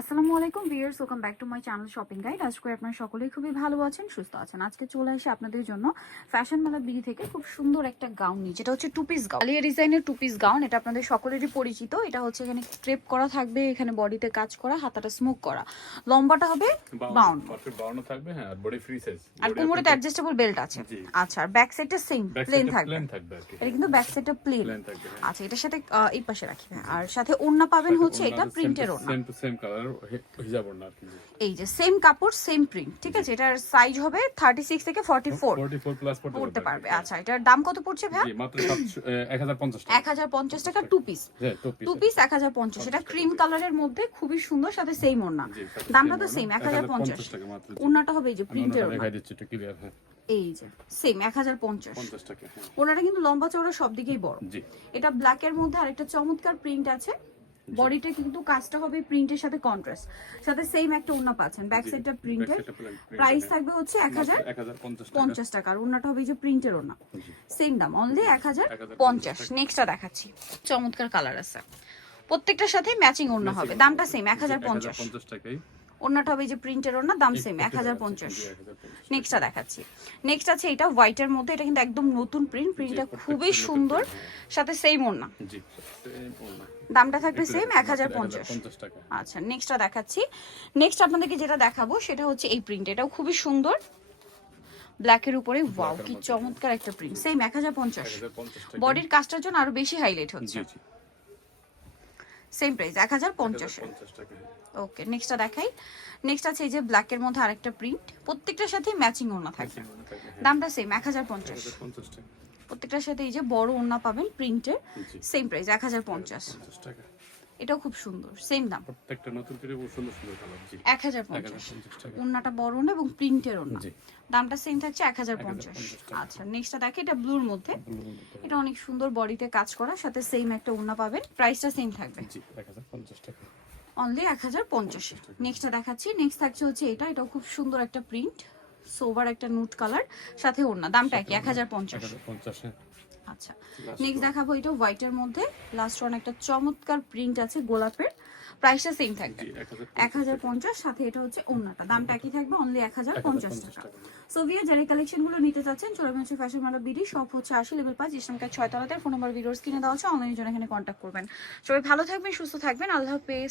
আসসালামু আলাইকুম viewers, welcome back to my channel shopping guide. আজকে করে আপনারা সকলেই খুবই ভালো আছেন, সুস্থ আছেন। আজকে চলে আসি আপনাদের জন্য ফ্যাশন মেলা বিডি থেকে খুব সুন্দর একটা গাউন নিয়ে, যেটা হচ্ছে টু পিস গাউন, আলিয়া ডিজাইনের টু পিস গাউন। এটা আপনাদের সকলেরই পরিচিত। এটা হচ্ছে এখানে স্ট্রেপ করা থাকবে, এখানে বডিতে কাজ করা, হাতাটা স্মোক করা, লম্বাটা হবে বাউন্ড থাকবে। হ্যাঁ, আর বডি ফ্রি সাইজ, আর কোমরে অ্যাডজাস্টেবল বেল্ট আছে। আচ্ছা, আর ব্যাক সাইডটা সেম প্লেন থাকবে। এটা কিন্তু ব্যাক সাইডটা প্লেন থাকবে। আচ্ছা, এটার সাথে এই পাশে রাখি। আর সাথে ওড়না পাবেন হচ্ছে এটা প্রিন্টের ওড়না, সেম টু সেম কালার হিজাব ওড়না আর কি। এই যে সেম কাপড় সেম প্রিন্ট, ঠিক আছে। এটার সাইজ হবে 36 থেকে 44 প্লাস পড়তে পারবে। আচ্ছা, এটার দাম কত পড়ছে ভাই? মাত্র 1050 টাকা। 1050 টাকা টু পিস। Two piece 1050। এটা ক্রিম কালারের মধ্যে খুবই সুন্দর, সাথে সেম ওড়না। দামটা তো সেম 1050 টাকা মাত্র। ওড়নাটা হবে এই যে প্রিন্টের ওড়না, দেখাই দিচ্ছি একটু ক্লিয়ার। হ্যাঁ, এই যে সেম 1050 টাকা। ওড়নাটা কিন্তু লম্বা চওড়া সব দিকেই বড়। এটা ব্ল্যাক এর মধ্যে আরেকটা চমৎকার প্রিন্ট আছে। বডিটা কিন্তু কাজটা হবে প্রিন্টের সাথে কন্ট্রাস্ট, সাথে সেম একটা ওড়না পাচ্ছেন। ব্যাক সাইডটা প্রিন্টের। প্রাইস থাকবে হচ্ছে 1050 টাকা। আর ওড়নাটা হবে এই যে প্রিন্টের ওড়না, সেম দাম অনলি 1050। নেক্সটটা দেখাচ্ছি, চমৎকার কালার আছে, প্রত্যেকটার সাথে ম্যাচিং ওড়না হবে। দামটা সেম 1050 টাকাই। ওড়নাটা হবে এই যে প্রিন্টের ওড়না, দাম সেম 1050। নেক্সটটা দেখাচ্ছি। নেক্সট আছে এটা হোয়াইটের মধ্যে। এটা কিন্তু একদম নতুন প্রিন্ট, প্রিন্টটা খুবই সুন্দর, সাথে সেম ওড়না। দামটা থাকবে সেম 1050 টাকা। আচ্ছা, নেক্সটটা দেখাচ্ছি। নেক্সট আপনাদেরকে যেটা দেখাবো সেটা হচ্ছে এই প্রিন্ট। এটাও খুবই সুন্দর, ব্ল্যাকের উপরে। ওয়াও, কি চমৎকার একটা প্রিন্ট। সেম 1050। বডির কাজটার জন্য আরো বেশি হাইলাইট হচ্ছে। সেম প্রাইস 1050 টাকা। ওকে, নেক্সটটা দেখাই। নেক্সট আছে এই যে ব্ল্যাকের মধ্যে আরেকটা প্রিন্ট, প্রত্যেকটার সাথে ম্যাচিং ওড়না থাকবে। দামটা সেম 1050 টাকা। প্রত্যেকটার সাথে এই যে বড় ওড়না পাবেন প্রিন্টের, সেম প্রাইস 1050 টাকা। এটাও খুব সুন্দর, সেম দাম। প্রত্যেকটা নতুন করে খুব সুন্দর সুন্দর কালার। 1050 টাকা। ওড়নাটা বড় ওড়না এবং প্রিন্টের ওড়না, দামটা সেম থাকছে 1050। আচ্ছা, নেক্সটটা দেখে, এটা ব্লুর মধ্যে। এটা অনেক সুন্দর, বডিতে কাজ করা, সাথে সেম একটা ওড়না পাবেন। প্রাইসটা সেম থাকবে 1050 টাকা, অনলি 1050। নেক্সটটা দেখাচ্ছি। নেক্সট থাকছে হচ্ছে এটা। এটাও খুব সুন্দর একটা প্রিন্ট, সোবার একটা নুট কালার, সাথে ওড়না। দামটা কি 1050। আচ্ছা, নেক্সট দেখাবো এটা হোয়াইটের মধ্যে। লাস্ট ওয়ান একটা চমৎকার প্রিন্ট আছে গোলাপের, প্রাইসটা সেম থাকবে 1050। সাথে এটা হচ্ছে ওড়নাটা, দামটা একই থাকবে অনলি 1050 টাকা। সো ভিউয়ার, যারা কালেকশনগুলো নিতে চাচ্ছেন চলে আসুন ফ্যাশন মেলা বিডি। শপ হচ্ছে 80 লেভেল 5 ইসলামকার 6 তলাতে। ফোন নাম্বার ভিডিওস কিনে দেওয়া হচ্ছে, অনলাইনে জন্য এখানে কন্ট্যাক্ট করবেন। সবাই ভালো থাকবেন, সুস্থ থাকবেন, আল্লাহ হাফেজ।